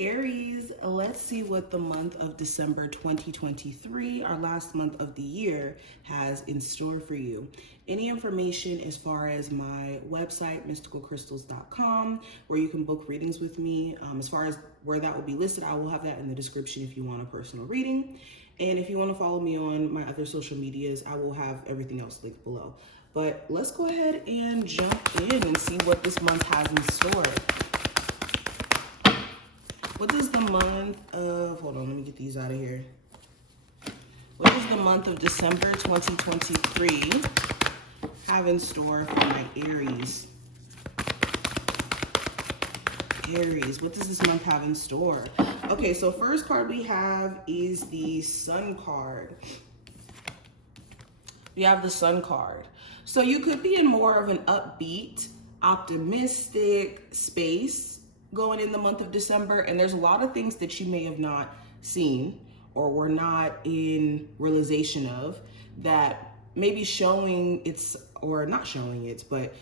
Aries, let's see what the month of December 2023, our last month of the year, has in store for you. Any information as far as my website, mysticalcrystals.com, where you can book readings with me, as far as where that will be listed, I will have that in the description if you want a personal reading. And if you want to follow me on my other social medias, I will have everything else linked below. But let's go ahead and jump in and see what this month has in store. What does the month of, hold on, let me get these out of here. What does the month of December 2023 have in store for my Aries? Aries, what does this month have in store? Okay, so first card we have is the Sun card. We have the Sun card. So you could be in more of an upbeat, optimistic space going in the month of December, and there's a lot of things that you may have not seen or were not in realization of that may be showing its, or not showing its, but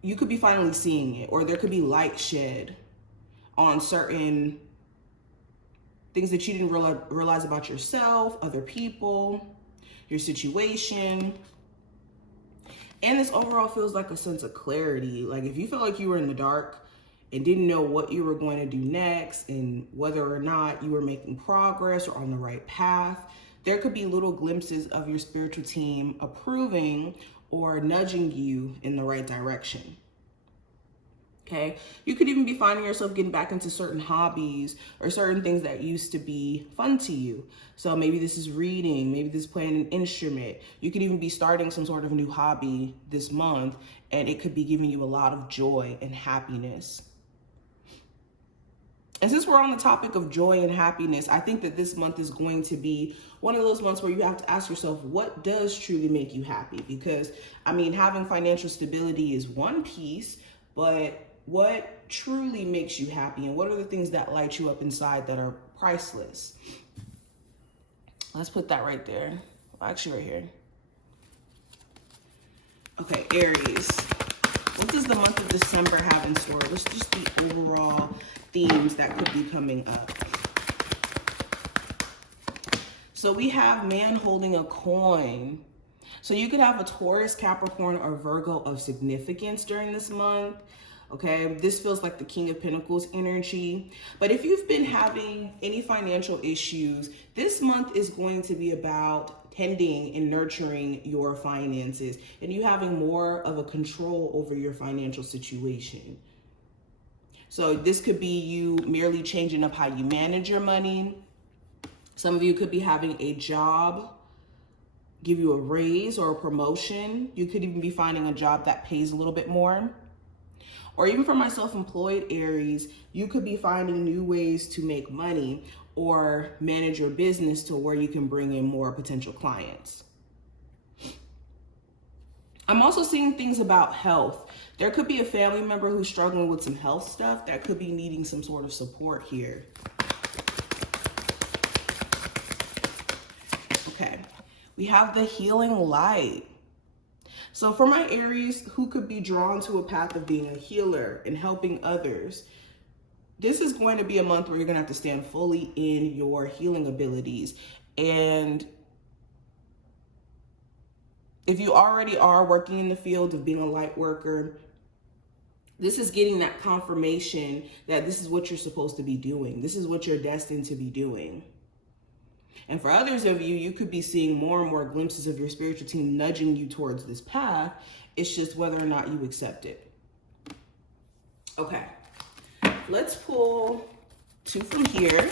you could be finally seeing it, or there could be light shed on certain things that you didn't realize about yourself, other people, your situation. And this overall feels like a sense of clarity. Like if you felt like you were in the dark and didn't know what you were going to do next and whether or not you were making progress or on the right path, there could be little glimpses of your spiritual team approving or nudging you in the right direction. Okay, you could even be finding yourself getting back into certain hobbies or certain things that used to be fun to you. So maybe this is reading, maybe this is playing an instrument. You could even be starting some sort of new hobby this month, and it could be giving you a lot of joy and happiness. And since we're on the topic of joy and happiness, I think that this month is going to be one of those months where you have to ask yourself, what does truly make you happy? Because, I mean, having financial stability is one piece, but what truly makes you happy? And what are the things that light you up inside that are priceless? Let's put that right there. Actually, right here. Okay, Aries. What does the month of December have in store? What's just the overall themes that could be coming up? So we have man holding a coin. So you could have a Taurus, Capricorn, or Virgo of significance during this month. Okay, this feels like the King of Pentacles energy. But if you've been having any financial issues, this month is going to be about tending and nurturing your finances and you having more of a control over your financial situation. So this could be you merely changing up how you manage your money. Some of you could be having a job give you a raise or a promotion. You could even be finding a job that pays a little bit more. Or even for my self-employed Aries, you could be finding new ways to make money or manage your business to where you can bring in more potential clients. I'm also seeing things about health. There could be a family member who's struggling with some health stuff that could be needing some sort of support here. Okay, we have the healing light. So for my Aries who could be drawn to a path of being a healer and helping others, this is going to be a month where you're going to have to stand fully in your healing abilities. And if you already are working in the field of being a light worker, this is getting that confirmation that this is what you're supposed to be doing. This is what you're destined to be doing. And for others of you, you could be seeing more and more glimpses of your spiritual team nudging you towards this path. It's just whether or not you accept it. Okay, let's pull two from here.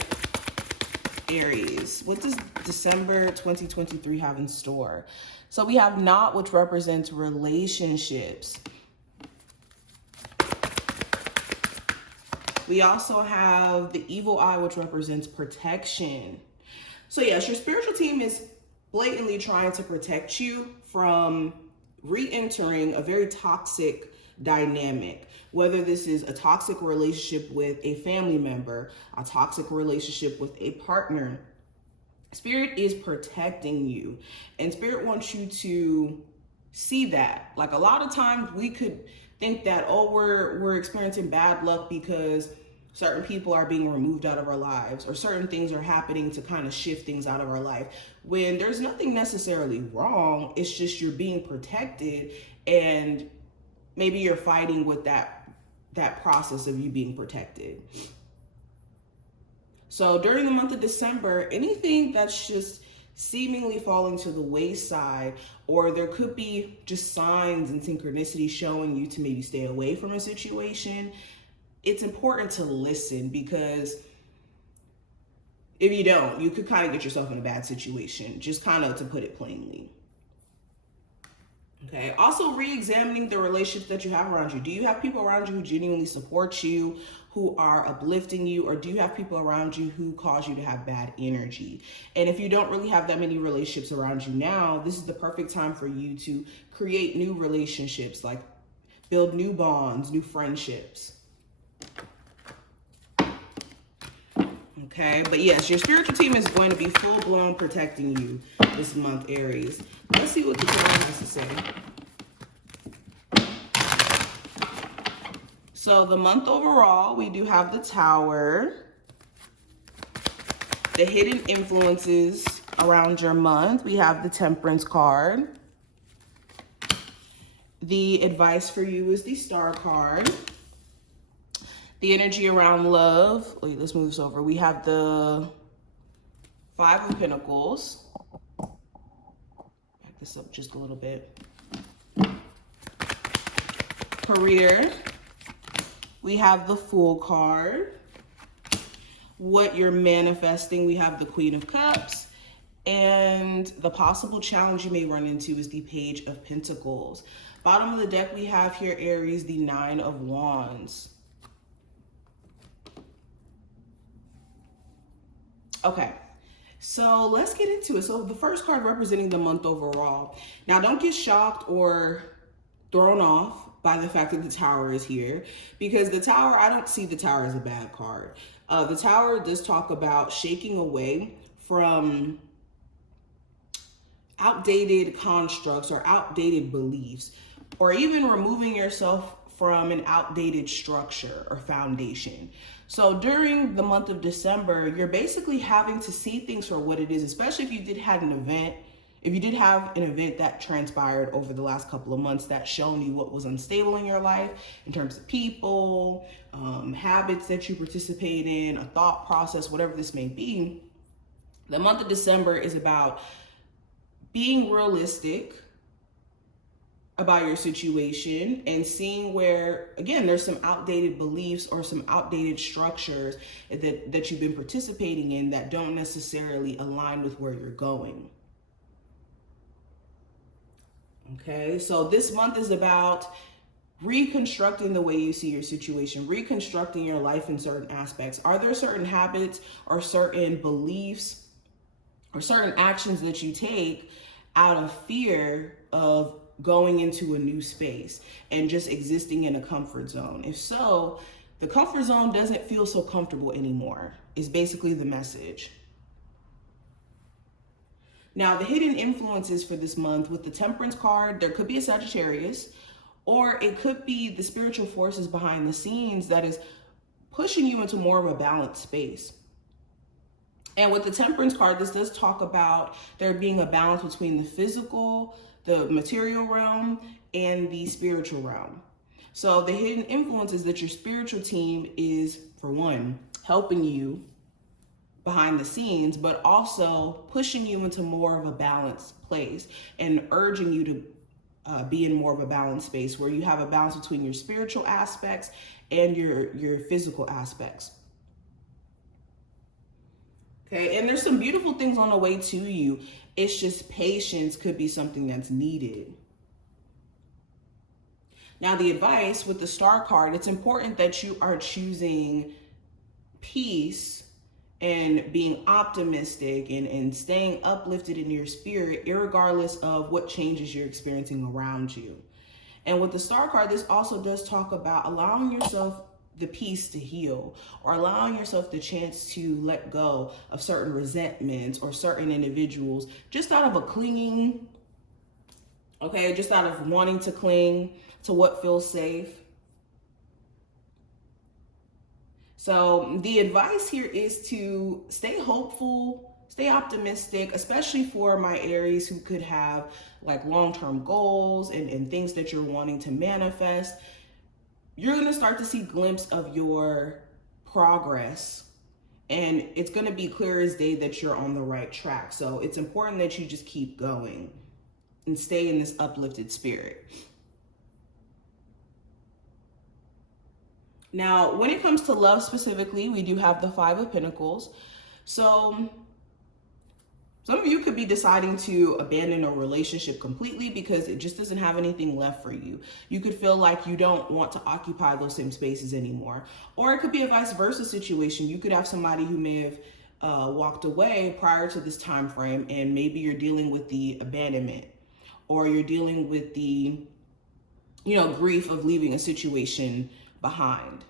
Aries, what does December 2023 have in store? So we have Knot, which represents relationships. We also have the Evil Eye, which represents protection. So yes, your spiritual team is blatantly trying to protect you from re-entering a very toxic dynamic, whether this is a toxic relationship with a family member, a toxic relationship with a partner. Spirit is protecting you, and Spirit wants you to see that. Like a lot of times we could think that, oh, we're experiencing bad luck because Certain people are being removed out of our lives, or certain things are happening to kind of shift things out of our life when there's nothing necessarily wrong. It's just you're being protected, and maybe you're fighting with that process of you being protected. So during the month of December, anything that's just seemingly falling to the wayside, or there could be just signs and synchronicity showing you to maybe stay away from a situation, it's important to listen, because if you don't, you could kind of get yourself in a bad situation, just kind of to put it plainly. Okay. Also, re-examining the relationships that you have around you. Do you have people around you who genuinely support you, who are uplifting you, or do you have people around you who cause you to have bad energy? And if you don't really have that many relationships around you now, this is the perfect time for you to create new relationships, like build new bonds, new friendships. Okay, but yes, your spiritual team is going to be full-blown protecting you this month, Aries. Let's see what the tarot has to say. So the month overall, we do have the Tower, the hidden influences around your month. We have the Temperance card. The advice for you is the Star card. The energy around love. Wait, let's move this over. We have the Five of Pentacles. Back this up just a little bit. Career. We have the Fool card. What you're manifesting. We have the Queen of Cups. And the possible challenge you may run into is the Page of Pentacles. Bottom of the deck, we have here, Aries, the Nine of Wands. Okay, so let's get into it. So the first card representing the month overall. Now, don't get shocked or thrown off by the fact that the Tower is here, because the Tower, I don't see the Tower as a bad card. The Tower does talk about shaking away from outdated constructs or outdated beliefs, or even removing yourself from an outdated structure or foundation. So during the month of December, you're basically having to see things for what it is, especially if you did have an event. If you did have an event that transpired over the last couple of months that's shown you what was unstable in your life in terms of people, habits that you participate in, a thought process, whatever this may be, the month of December is about being realistic about your situation and seeing where, again, there's some outdated beliefs or some outdated structures that you've been participating in that don't necessarily align with where you're going. Okay, so this month is about reconstructing the way you see your situation, reconstructing your life in certain aspects. Are there certain habits or certain beliefs or certain actions that you take out of fear of going into a new space and just existing in a comfort zone? If so, the comfort zone doesn't feel so comfortable anymore, is basically the message. Now, the hidden influences for this month with the Temperance card, there could be a Sagittarius, or it could be the spiritual forces behind the scenes that is pushing you into more of a balanced space. And with the Temperance card, this does talk about there being a balance between the physical, the material realm, and the spiritual realm. So the hidden influence is that your spiritual team is, for one, helping you behind the scenes, but also pushing you into more of a balanced place and urging you to be in more of a balanced space where you have a balance between your spiritual aspects and your physical aspects. Okay, and there's some beautiful things on the way to you. It's just patience could be something that's needed. Now, the advice with the Star card, it's important that you are choosing peace and being optimistic and staying uplifted in your spirit, irregardless of what changes you're experiencing around you. And with the Star card, this also does talk about allowing yourself the peace to heal, or allowing yourself the chance to let go of certain resentments or certain individuals just out of a clinging, okay, just out of wanting to cling to what feels safe. So the advice here is to stay hopeful, stay optimistic, especially for my Aries who could have like long-term goals and things that you're wanting to manifest. You're going to start to see a glimpse of your progress, and it's going to be clear as day that you're on the right track. So it's important that you just keep going and stay in this uplifted spirit. Now, when it comes to love specifically, we do have the Five of Pentacles. So some of you could be deciding to abandon a relationship completely because it just doesn't have anything left for you. You could feel like you don't want to occupy those same spaces anymore. Or it could be a vice versa situation. You could have somebody who may have walked away prior to this time frame, and maybe you're dealing with the abandonment, or you're dealing with the, grief of leaving a situation behind.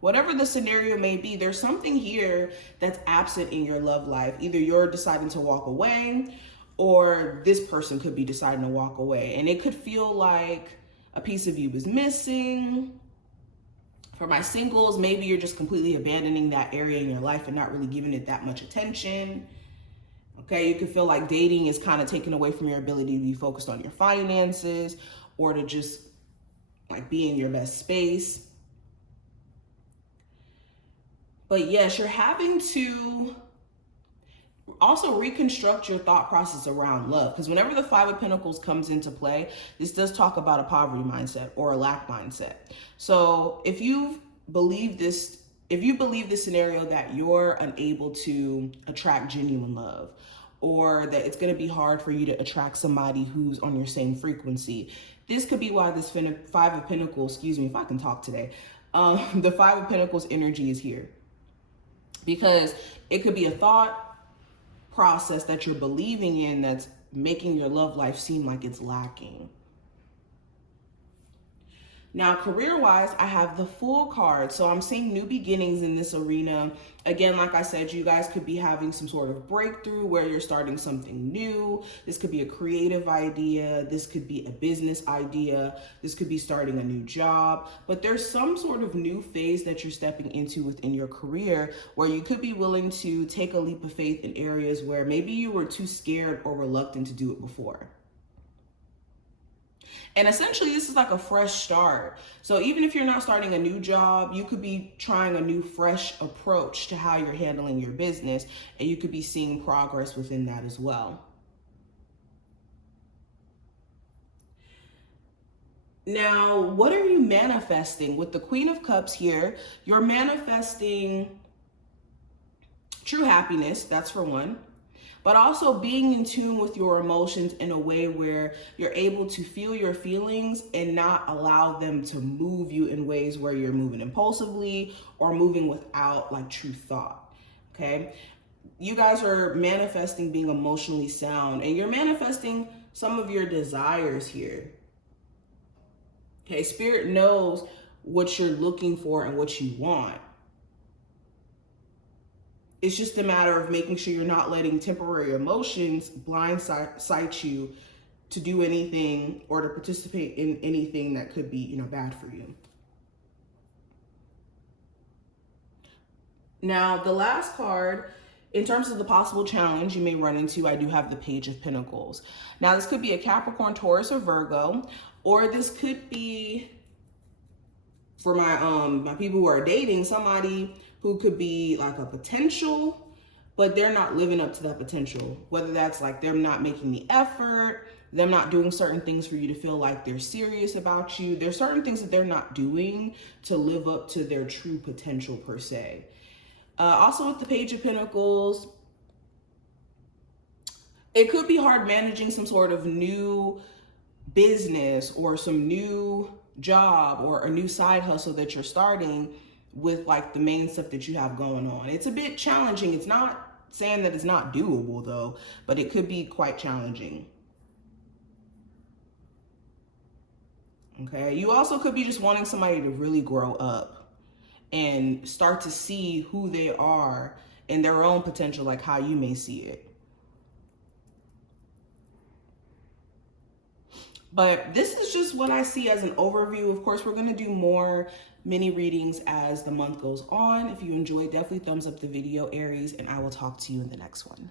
Whatever the scenario may be, there's something here that's absent in your love life. Either you're deciding to walk away, or this person could be deciding to walk away. And it could feel like a piece of you is missing. For my singles, maybe you're just completely abandoning that area in your life and not really giving it that much attention. Okay, you could feel like dating is kind of taken away from your ability to be focused on your finances, or to just like be in your best space. But yes, you're having to also reconstruct your thought process around love, because whenever the Five of Pentacles comes into play, this does talk about a poverty mindset or a lack mindset. So if you believe this scenario that you're unable to attract genuine love, or that it's going to be hard for you to attract somebody who's on your same frequency, this could be why this Five of Pentacles, excuse me if I can talk today, the Five of Pentacles energy is here. Because it could be a thought process that you're believing in that's making your love life seem like it's lacking. Now, career-wise, I have the Fool card. So I'm seeing new beginnings in this arena. Again, like I said, you guys could be having some sort of breakthrough where you're starting something new. This could be a creative idea. This could be a business idea. This could be starting a new job. But there's some sort of new phase that you're stepping into within your career where you could be willing to take a leap of faith in areas where maybe you were too scared or reluctant to do it before. And essentially, this is like a fresh start. So even if you're not starting a new job, you could be trying a new, fresh approach to how you're handling your business, and you could be seeing progress within that as well. Now, what are you manifesting? With the Queen of Cups here, you're manifesting true happiness, that's for one. But also being in tune with your emotions in a way where you're able to feel your feelings and not allow them to move you in ways where you're moving impulsively or moving without like true thought, okay? You guys are manifesting being emotionally sound, and you're manifesting some of your desires here. Okay, Spirit knows what you're looking for and what you want. It's just a matter of making sure you're not letting temporary emotions blindside you to do anything or to participate in anything that could be, bad for you. Now, the last card, in terms of the possible challenge you may run into, I do have the Page of Pentacles. Now, this could be a Capricorn, Taurus, or Virgo, or this could be, for my people who are dating, somebody who could be like a potential, but they're not living up to that potential. Whether that's like them not making the effort, them not doing certain things for you to feel like they're serious about you. There's certain things that they're not doing to live up to their true potential per se. Also with the Page of Pentacles, it could be hard managing some sort of new business or some new job or a new side hustle that you're starting with like the main stuff that you have going on. It's a bit challenging. It's not saying that it's not doable though, but it could be quite challenging. Okay, you also could be just wanting somebody to really grow up and start to see who they are and their own potential, like how you may see it. But this is just what I see as an overview. Of course, we're going to do more mini readings as the month goes on. If you enjoyed, definitely thumbs up the video, Aries, and I will talk to you in the next one.